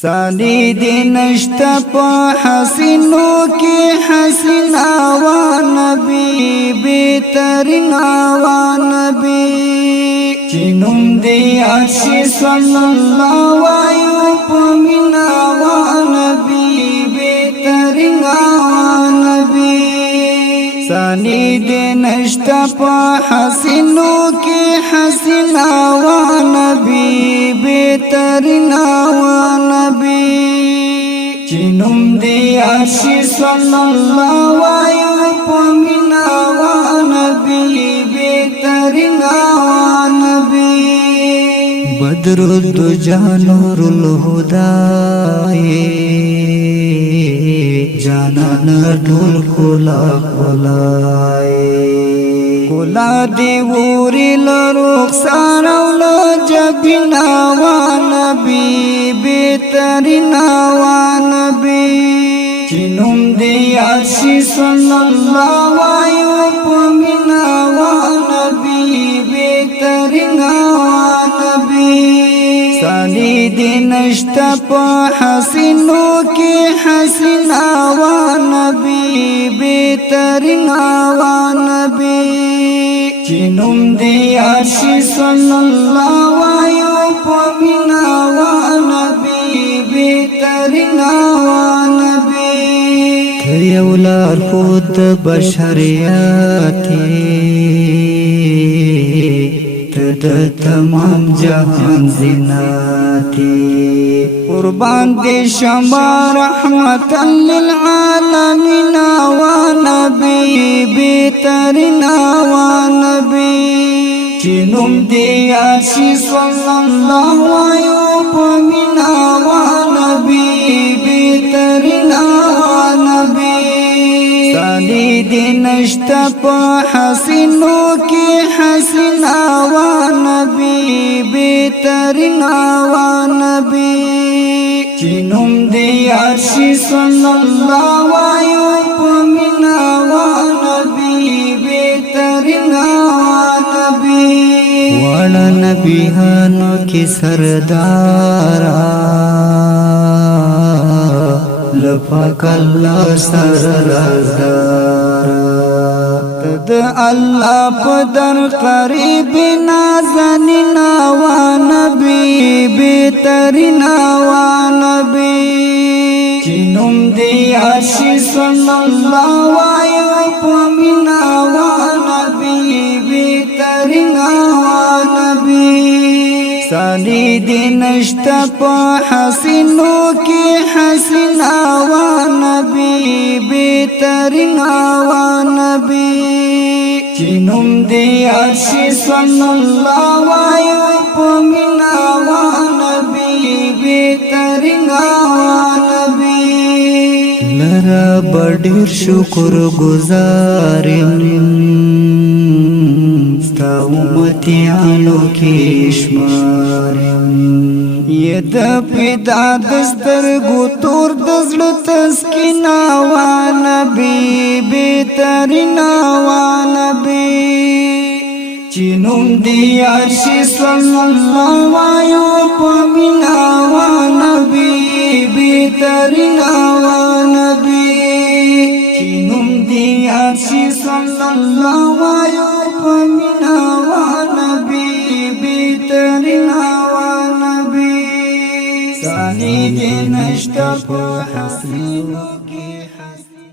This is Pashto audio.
ثانی دی نشتا پا حسینو کی حسینا و نبی بہترین و نبی چنم دی عرشی صلی اللہ وایو پمینا و نبی بہترین و نبی ثانی دی نشتا پا حسینو کی حسینا و نبی بہترین و نبی چنم دی عرشی صلی اللہ وایو پمینا و نبی بہترین و نبی بدر الدجا نور الہدی جانان ټول کولا کولای کولا دی وری لرخسار او لجبنا و نبی بہترین و نبی چنم دی عرشی صلی اللہ وایو پمینا و نبی بہترین و نبی ثانی دی نشتا پا حسینو کی حسینا و نبی بہترین و نبی چنم دی عرشی صلی اللہ وایو پمینا و نبی بہترین و نبی یولار خود بشریاتی تد تمام جهان زیناتی قربان دی شما رحمتا للعالمین و نبی بہترین و نبی چنم دی عرشی صلی اللہ وایو پمینا و نبی بہترین و نبی ثانی دی نشتا پا حسینو کی حسینا و نبی بہترین و نبی چنم دی عرشی صلی اللہ وایو پمینا و نبی بہترین و نبی والا نبیانو کی سردارا لپاک اللہ سر رازدارا تد اللہ پدر قریب نازنینا و نبی بہترین و نبی چنم دی عرشی صلی اللہ وایو پمینا و نبی بہترین و نبی ثانی دی نشتا پا حسینو کی حسینا و نبی بہترین و نبی چنم دی عرشی صلی اللہ وایو پمینا و نبی بہترین و نبی لرا بڑیر شکر گزاریم ستا امتیانو کی شماریم یہ دا پیدا دسترگو تور دزل تسکینا و نبی بہترین و نبی چنم دی عرشی صلی اللہ وایو پمینا و نبی بہترین و نبی چنم دی عرشی صلی اللہ وایو پمینا و نبی بہترین و نبی ثانی دی نشتا پا حسینو کی حسین